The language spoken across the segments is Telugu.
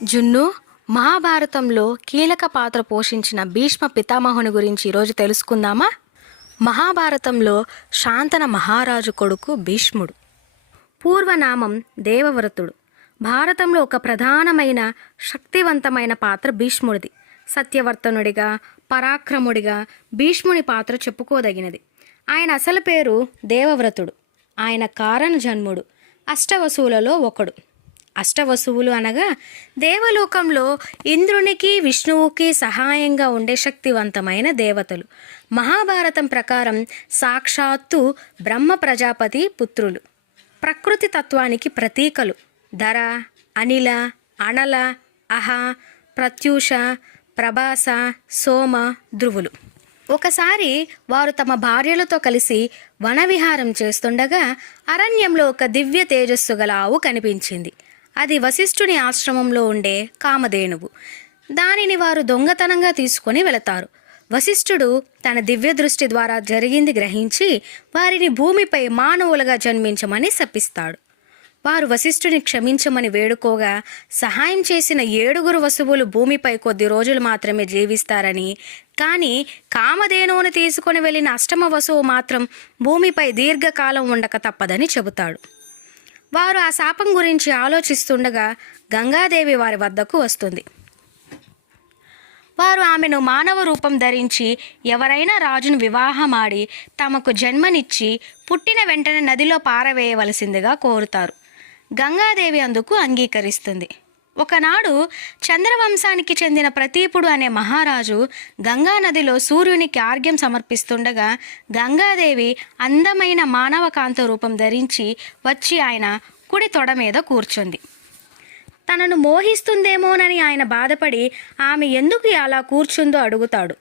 జున్ను మహాభారతంలో కీలక పాత్ర పోషించిన భీష్మ పితామహుని గురించి ఈరోజు తెలుసుకుందామా? మహాభారతంలో శాంతన మహారాజు కొడుకు భీష్ముడు. పూర్వనామం దేవవ్రతుడు. భారతంలో ఒక ప్రధానమైన శక్తివంతమైన పాత్ర భీష్ముడిది. సత్యవర్తనుడిగా, పరాక్రముడిగా భీష్ముని పాత్ర చెప్పుకోదగినది. ఆయన అసలు పేరు దేవవ్రతుడు. ఆయన కారణ జన్ముడు. అష్టవసువులలో ఒకడు. అష్టవసువులు అనగా దేవలోకంలో ఇంద్రునికి విష్ణువుకి సహాయంగా ఉండే శక్తివంతమైన దేవతలు. మహాభారతం ప్రకారం సాక్షాత్తు బ్రహ్మ ప్రజాపతి పుత్రులు. ప్రకృతి తత్వానికి ప్రతీకలు ధర, అనిల, అణల, అహ, ప్రత్యూష, ప్రభాస, సోమ, ధ్రువులు. ఒకసారి వారు తమ భార్యలతో కలిసి వనవిహారం చేస్తుండగా అరణ్యంలో ఒక దివ్య తేజస్సు గల ఆవు కనిపించింది. అది వశిష్ఠుని ఆశ్రమంలో ఉండే కామధేనువు. దానిని వారు దొంగతనంగా తీసుకొని వెళతారు. వశిష్ఠుడు తన దివ్య దృష్టి ద్వారా జరిగింది గ్రహించి వారిని భూమిపై మానవులుగా జన్మించమని శపిస్తాడు. వారు వశిష్ఠుని క్షమించమని వేడుకోగా సహాయం చేసిన 7 వసువులు భూమిపై కొద్ది రోజులు మాత్రమే జీవిస్తారని, కానీ కామధేనువును తీసుకొని వెళ్ళిన అష్టమ వసువు మాత్రం భూమిపై దీర్ఘకాలం ఉండక తప్పదని చెబుతాడు. వారు ఆ శాపం గురించి ఆలోచిస్తుండగా గంగాదేవి వారి వద్దకు వస్తుంది. వారు ఆమెను మానవ రూపం ధరించి ఎవరైనా రాజును వివాహమాడి తమకు జన్మనిచ్చి పుట్టిన వెంటనే నదిలో పారవేయవలసిందిగా కోరుతారు. గంగాదేవి అందుకు అంగీకరిస్తుంది. ఒకనాడు చంద్రవంశానికి చెందిన ప్రతీపుడు అనే మహారాజు గంగా నదిలో సూర్యునికి ఆర్ఘ్యం సమర్పిస్తుండగా గంగాదేవి అందమైన మానవ కాంత రూపం ధరించి వచ్చి ఆయన కుడి తొడ మీద కూర్చుంది. తనను మోహిస్తుందేమోనని ఆయన బాధపడి ఆమె ఎందుకు అలా కూర్చుందో అడుగుతాడు.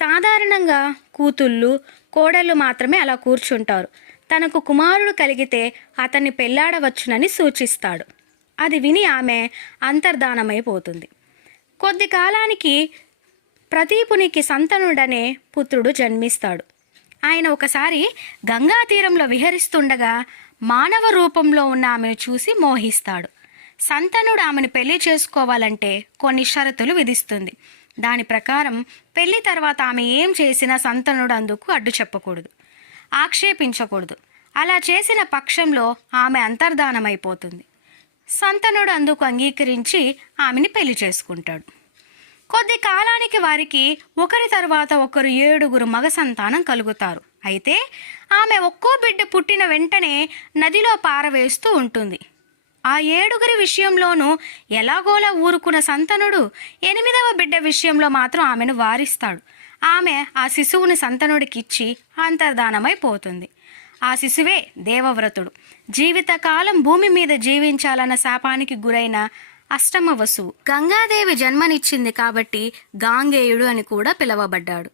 సాధారణంగా కూతుళ్ళు, కోడళ్ళు మాత్రమే అలా కూర్చుంటారు. తనకు కుమారుడు కలిగితే అతన్ని పెళ్లాడవచ్చునని సూచిస్తాడు. అది విని ఆమె అంతర్ధానమైపోతుంది. కొద్ది కాలానికి ప్రతీపునికి సంతనుడనే పుత్రుడు జన్మిస్తాడు. ఆయన ఒకసారి గంగా తీరంలో విహరిస్తుండగా మానవ రూపంలో ఉన్న ఆమెను చూసి మోహిస్తాడు. సంతనుడు ఆమెను పెళ్లి చేసుకోవాలంటే కొన్ని షరతులు విధిస్తుంది. దాని ప్రకారం పెళ్లి తర్వాత ఆమె ఏం చేసినా సంతనుడు అందుకు అడ్డు చెప్పకూడదు, ఆక్షేపించకూడదు. అలా చేసిన పక్షంలో ఆమె అంతర్ధానమైపోతుంది. సంతనుడు అందుకు అంగీకరించి ఆమెని పెళ్లి చేసుకుంటాడు. కొద్ది కాలానికి వారికి ఒకరి తర్వాత ఒకరు 7 మగ సంతానం కలుగుతారు. అయితే ఆమె ఒక్కో బిడ్డ పుట్టిన వెంటనే నదిలో పారవేస్తూ ఉంటుంది. ఆ 7 విషయంలోనూ ఎలాగోలా ఊరుకున్న సంతనుడు 8వ బిడ్డ విషయంలో మాత్రం ఆమెను వారిస్తాడు. ఆమె ఆ శిశువుని సంతనుడికిచ్చి అంతర్ధానమైపోతుంది. ఆ శిశువే దేవవ్రతుడు. జీవితకాలం భూమి మీద జీవించాలన్న శాపానికి గురైన అష్టమ వసువు. గంగాదేవి జన్మనిచ్చింది కాబట్టి గాంగేయుడు అని కూడా పిలువబడ్డాడు.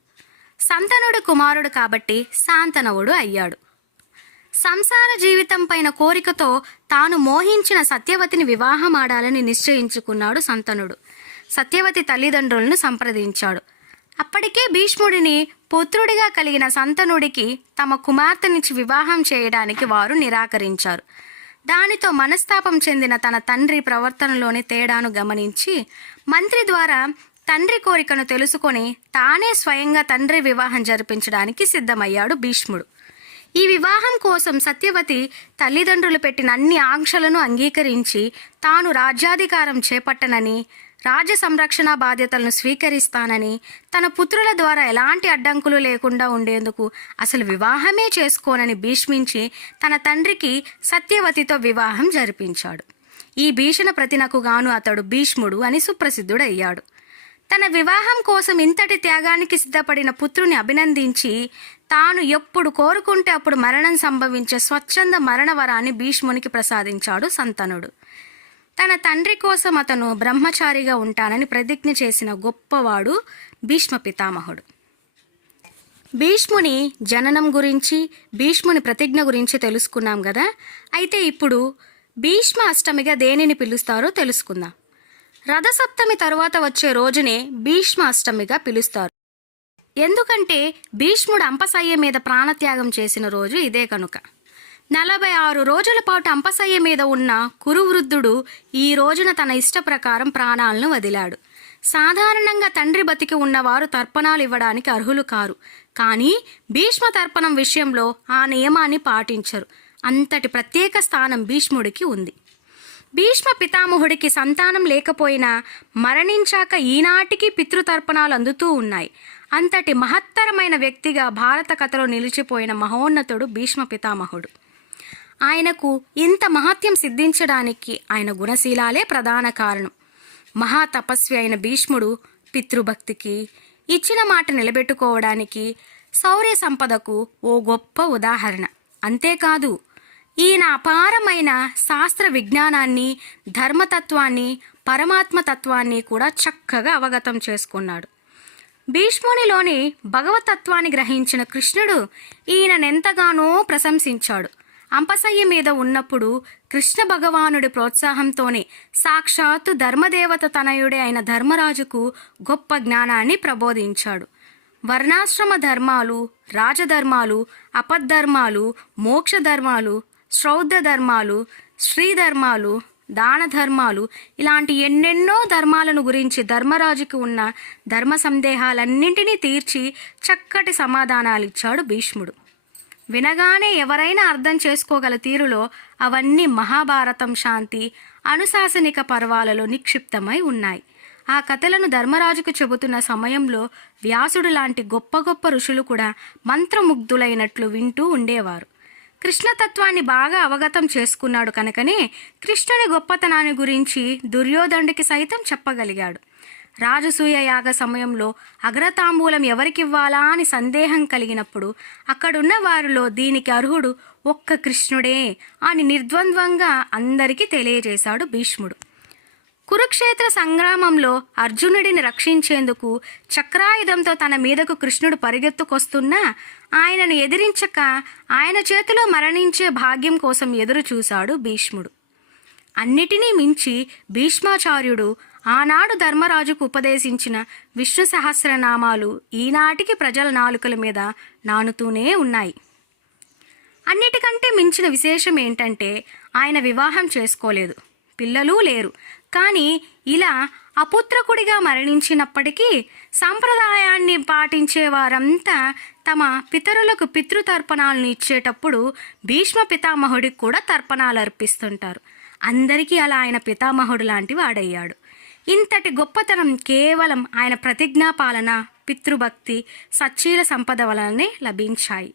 సంతనుడు కుమారుడు కాబట్టి శాంతనవుడు అయ్యాడు. సంసార జీవితం పైన కోరికతో తాను మోహించిన సత్యవతిని వివాహమాడాలని నిశ్చయించుకున్నాడు సంతనుడు. సత్యవతి తల్లిదండ్రులను సంప్రదించాడు. అప్పటికే భీష్ముడిని పుత్రుడిగా కలిగిన సంతనుడికి తమ కుమార్తెనిచ్చి వివాహం చేయడానికి వారు నిరాకరించారు. దానితో మనస్తాపం చెందిన తన తండ్రి ప్రవర్తనలోని తేడాను గమనించి మంత్రి ద్వారా తండ్రి కోరికను తెలుసుకొని తానే స్వయంగా తండ్రి వివాహం జరిపించడానికి సిద్ధమయ్యాడు భీష్ముడు. ఈ వివాహం కోసం సత్యవతి తల్లిదండ్రులు పెట్టిన అన్ని ఆంక్షలను అంగీకరించి తాను రాజ్యాధికారం చేపట్టనని, రాజ్య సంరక్షణ బాధ్యతలను స్వీకరిస్తానని, తన పుత్రుల ద్వారా ఎలాంటి అడ్డంకులు లేకుండా ఉండేందుకు అసలు వివాహమే చేసుకోనని భీష్మించి తన తండ్రికి సత్యవతితో వివాహం జరిపించాడు. ఈ భీషణ ప్రతినకు గాను అతడు భీష్ముడు అని సుప్రసిద్ధుడయ్యాడు. తన వివాహం కోసం ఇంతటి త్యాగానికి సిద్ధపడిన పుత్రుని అభినందించి తాను ఎప్పుడు కోరుకుంటే అప్పుడు మరణం సంభవించే స్వచ్ఛంద మరణ వరాన్ని భీష్మునికి ప్రసాదించాడు సంతనుడు. తన తండ్రి కోసం అతను బ్రహ్మచారిగా ఉంటానని ప్రతిజ్ఞ చేసిన గొప్పవాడు భీష్మ పితామహుడు. భీష్ముని జననం గురించి, భీష్ముని ప్రతిజ్ఞ గురించి తెలుసుకున్నాం కదా. అయితే ఇప్పుడు భీష్మ అష్టమిగా దేనిని పిలుస్తారో తెలుసుకుందాం. రథసప్తమి తరువాత వచ్చే రోజునే భీష్మ అష్టమిగా పిలుస్తారు. ఎందుకంటే భీష్ముడు అంపశయ్య మీద ప్రాణత్యాగం చేసిన రోజు ఇదే కనుక. 46 రోజుల పాటు అంపశయ్య మీద ఉన్న కురువృద్ధుడు ఈ రోజున తన ఇష్ట ప్రకారం ప్రాణాలను వదిలాడు. సాధారణంగా తండ్రి బతికి ఉన్నవారు తర్పణాలు ఇవ్వడానికి అర్హులు కారు. కానీ భీష్మ తర్పణం విషయంలో ఆ నియమాన్ని పాటించరు. అంతటి ప్రత్యేక స్థానం భీష్ముడికి ఉంది. భీష్మ పితామహుడికి సంతానం లేకపోయినా మరణించాక ఈనాటికి పితృతర్పణాలు అందుతూ ఉన్నాయి. అంతటి మహత్తరమైన వ్యక్తిగా భారత కథలో నిలిచిపోయిన మహోన్నతుడు భీష్మ పితామహుడు. ఆయనకు ఇంత మహత్యం సిద్ధించడానికి ఆయన గుణశీలాలే ప్రధాన కారణం. మహాతపస్వి అయిన భీష్ముడు పితృభక్తికి, ఇచ్చిన మాట నిలబెట్టుకోవడానికి, శౌర్య సంపదకు ఓ గొప్ప ఉదాహరణ. అంతేకాదు ఈయన అపారమైన శాస్త్ర విజ్ఞానాన్ని, ధర్మతత్వాన్ని, పరమాత్మతత్వాన్ని కూడా చక్కగా అవగతం చేసుకున్నాడు. భీష్మునిలోని భగవతత్వాన్ని గ్రహించిన కృష్ణుడు ఈయననెంతగానో ప్రశంసించాడు. అంపశయ్య మీద ఉన్నప్పుడు కృష్ణ భగవానుడి ప్రోత్సాహంతోనే సాక్షాత్తు ధర్మదేవత తనయుడే అయిన ధర్మరాజుకు గొప్ప జ్ఞానాన్ని ప్రబోధించాడు. వర్ణాశ్రమ ధర్మాలు, రాజధర్మాలు, అపద్ధర్మాలు, మోక్ష ధర్మాలు, శ్రౌద్ధ ధర్మాలు, శ్రీధర్మాలు, దాన ధర్మాలు, ఇలాంటి ఎన్నెన్నో ధర్మాలను గురించి ధర్మరాజుకు ఉన్న ధర్మ సందేహాలన్నింటినీ తీర్చి చక్కటి సమాధానాలిచ్చాడు భీష్ముడు. వినగానే ఎవరైనా అర్థం చేసుకోగల తీరులో అవన్నీ మహాభారతం, శాంతి, అనుశాసనిక పర్వాలలో నిక్షిప్తమై ఉన్నాయి. ఆ కథలను ధర్మరాజుకు చెబుతున్న సమయంలో వ్యాసుడు లాంటి గొప్ప గొప్ప ఋషులు కూడా మంత్రముగ్ధులైనట్లు వింటూ ఉండేవారు. కృష్ణతత్వాన్ని బాగా అవగతం చేసుకున్నాడు కనుకనే కృష్ణుని గొప్పతనాన్ని గురించి దుర్యోధనుడికి సైతం చెప్పగలిగాడు. రాజసూయ యాగ సమయంలో అగ్రతాంబూలం ఎవరికివ్వాలా అని సందేహం కలిగినప్పుడు అక్కడున్న వారిలో దీనికి అర్హుడు ఒక్క కృష్ణుడే అని నిర్ద్వంద్వంగా అందరికీ తెలియజేశాడు భీష్ముడు. కురుక్షేత్ర సంగ్రామంలో అర్జునుడిని రక్షించేందుకు చక్రాయుధంతో తన మీదకు కృష్ణుడు పరిగెత్తుకొస్తున్నా ఆయనను ఎదిరించక ఆయన చేతిలో మరణించే భాగ్యం కోసం ఎదురు చూశాడు భీష్ముడు. అన్నిటినీ మించి భీష్మాచార్యుడు ఆనాడు ధర్మరాజుకు ఉపదేశించిన విష్ణు సహస్రనామాలు ఈనాటికి ప్రజల నాలుకల మీద నానుతూనే ఉన్నాయి. అన్నిటికంటే మించిన విశేషం ఏంటంటే ఆయన వివాహం చేసుకోలేదు, పిల్లలు లేరు. కానీ ఇలా అపుత్రకుడిగా మరణించినప్పటికీ సంప్రదాయాన్ని పాటించే వారంతా తమ పితరులకు పితృతర్పణాలను ఇచ్చేటప్పుడు భీష్మ పితామహుడికి కూడా తర్పణాలు అర్పిస్తుంటారు. అందరికీ అలా ఆయన పితామహుడు లాంటి వాడయ్యాడు. ఇంతటి గొప్పతనం కేవలం ఆయన ప్రతిజ్ఞాపాలన, పితృభక్తి, సచ్చీల సంపద వలనే లభించాయి.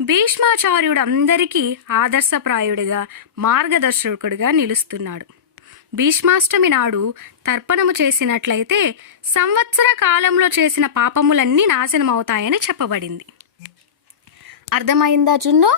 భీష్మాచార్యుడు అందరికీ ఆదర్శప్రాయుడిగా, మార్గదర్శకుడిగా నిలుస్తున్నాడు. భీష్మాష్టమి నాడు తర్పణము చేసినట్లయితే సంవత్సర కాలంలో చేసిన పాపములన్నీ నాశనమవుతాయని చెప్పబడింది. అర్థమైందా జున్నో?